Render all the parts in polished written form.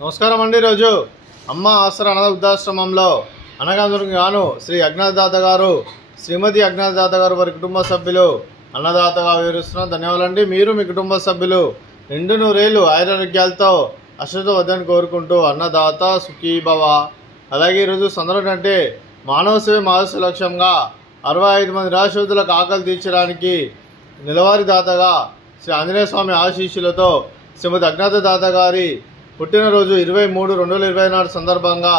నమస్కారం అండి. రోజు అమ్మ ఆసరా అనాథ వృద్ధాశ్రమంలో అన్నదాతలకు గాను శ్రీ అజ్ఞాతదాత గారు, శ్రీమతి అజ్ఞాతదాత గారు వారి కుటుంబ సభ్యులు అన్నదాతగా వివరిస్తున్నాం. ధన్యవాదాలండి. మీరు మీ కుటుంబ సభ్యులు నిండు నూరేళ్లు ఆయురారోగ్యాలతో అశ్రద్ధ వద్దని కోరుకుంటూ అన్నదాత సుఖీభవ. అలాగే ఈరోజు సందర్భం అంటే మానవ సేవ మానవ లక్ష్యంగా 65 మంది నిరాశ్రితులకు ఆకలి తీర్చడానికి నెలవారీ దాతగా శ్రీ ఆంజనేయ స్వామి ఆశీస్సులతో శ్రీమతి అజ్ఞాతదాత గారి పుట్టినరోజు 23/2024 నాడు సందర్భంగా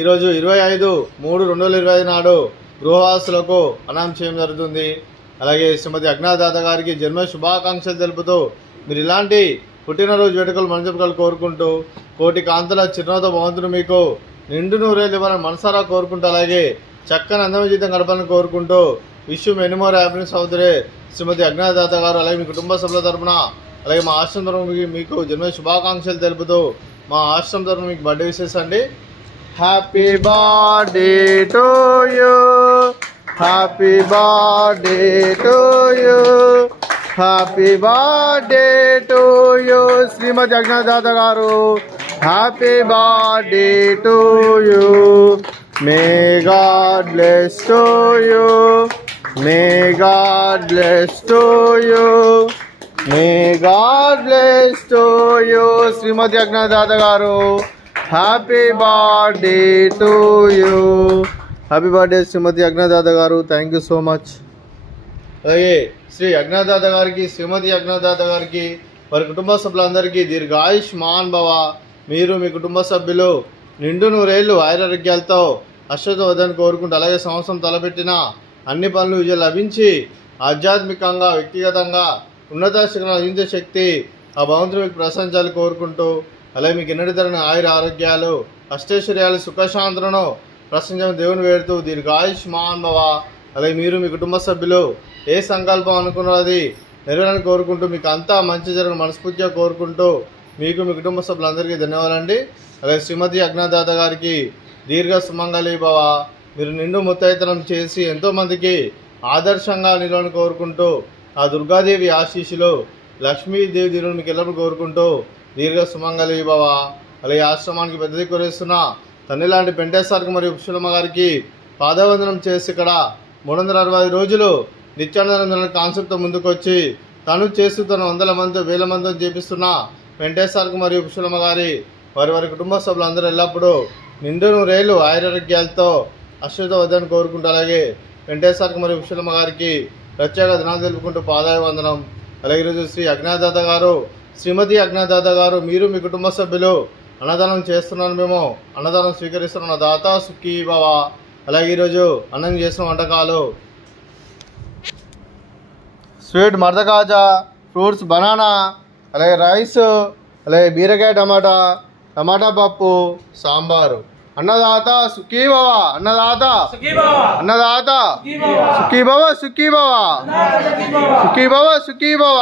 ఈరోజు 25/3/2025 నాడు గృహవాసులకు అన్నం చేయడం జరుగుతుంది. అలాగే శ్రీమతి అజ్ఞాతదాత గారికి జన్మ శుభాకాంక్షలు తెలుపుతూ మీరు ఇలాంటి పుట్టినరోజు వేడుకలు మనసులు కోరుకుంటూ కోటి కాంతుల చిరునవ్వుతో భగవంతుడు మీకు నిండు నూరేళ్ళు ఇవ్వాలని మనసారా కోరుకుంటూ అలాగే చక్కని అందమైన జీవితం గడపాలని కోరుకుంటూ విష్ మెనీ మోర్ హ్యాపీనెస్ అవుతురే శ్రీమతి అజ్ఞాతదాత గారు అలాగే మీ కుటుంబ సభ్యుల తరపున అలాగే మా ఆశ్రమం తరఫున మీకు జన్మ శుభాకాంక్షలు తెలుపుతూ మా ఆశ్రమం తరఫున మీకు బర్త్డే విషెస్ అండి. Happy birthday to you, happy birthday to you, happy birthday to you Shrimati అజ్ఞాతదాత గారు. Happy birthday to you. May God bless to you, may God bless to you, may God bless to you Shrimati అజ్ఞాతదాత గారు. Happy birthday to you. Happy birthday Shrimati అజ్ఞాతదాత గారు. Thank you so much. అలాగే శ్రీ అజ్ఞాతదాత గారికి, శ్రీమతి అజ్ఞాతదాత గారికి, వారి కుటుంబ సభ్యులందరికీ దీర్ఘాయుష్ మాన్ భవ. మీరు మీ కుటుంబ సభ్యులు నిండు నూరేళ్లు ఆయురారోగ్యాలతో అశ్రద్ధ వద్దని కోరుకుంటూ అలాగే సంవత్సరం తలపెట్టిన అన్ని పనులు విజయం లభించి ఆధ్యాత్మికంగా వ్యక్తిగతంగా ఉన్నత శిఖరం అందించే శక్తి ఆ భగవంతుడు మీకు ప్రశంసాలు కోరుకుంటూ అలాగే మీకు ఎన్నటి తరని ఆయుర ఆరోగ్యాలు అష్టైశ్వర్యాలు సుఖశాంతులను ప్రశంస దేవుని వేడుతూ దీర్ఘాయుష్ మాన్ భవ. అలాగే మీరు మీ కుటుంబ సభ్యులు ఏ సంకల్పం అనుకున్నది నెరవేరాలని కోరుకుంటూ మీకు అంతా మంచి జరగని మనస్ఫూర్తిగా కోరుకుంటూ మీకు మీ కుటుంబ సభ్యులందరికీ ధన్యవాదాలండి. అలాగే శ్రీమతి అజ్ఞాతదాత గారికి దీర్ఘ సుమంగళి భవ. మీరు నిండు ముత్తైతనం చేసి ఎంతోమందికి ఆదర్శంగా నిలవని కోరుకుంటూ ఆ దుర్గాదేవి ఆశీస్సులు లక్ష్మీదేవి దీవులు మీకు ఎల్లప్పుడు కోరుకుంటూ దీర్ఘ సుమంగళి భవ. అలాగే ఆశ్రమానికి పెద్దది కొరేస్తున్న తల్లి లాంటి పెంటేశ్వరికి మరియు పుష్పలమ్మ గారికి పాదవందనం చేసి ఇక్కడ 365 రోజులు నిత్యానంద కాన్సెప్ట్తో ముందుకొచ్చి తను చేస్తూ తను 100 మంది 1000 మందితో చేపిస్తున్న వెంకటేశ్వరికి మరియు పుష్పలమ్మ గారి వారి కుటుంబ సభ్యులందరూ ఎల్లప్పుడూ నిండు నూరేళ్లు ఆయురారోగ్యాలతో అశ్రద్ధ వద్దని కోరుకుంటూ అలాగే వెంకటేశ్వరికి మరియు పుష్పలమ్మ గారికి ప్రత్యేక ధనాలు తెలుపుకుంటూ పాదాభివందనం. అలాగే ఈరోజు శ్రీ అజ్ఞాతదాత గారు, శ్రీమతి అజ్ఞాతదాత గారు, మీరు మీ కుటుంబ సభ్యులు అన్నదానం చేస్తున్నాను, మేము అన్నదానం స్వీకరిస్తున్న దాత సుఖీ భవ. అలాగే ఈరోజు అన్నం చేసిన వంటకాలు స్వీట్ మర్దకాజా, ఫ్రూట్స్ బనానా, అలాగే రైస్, అలాగే బీరకాయ టమాటా పప్పు, సాంబారు. అన్నదాత సుఖీ భవ, అన్నదాత అన్నదాత సుఖీ భవ, సుఖీ భవ, సుఖీ భవ, సుఖీ భవ.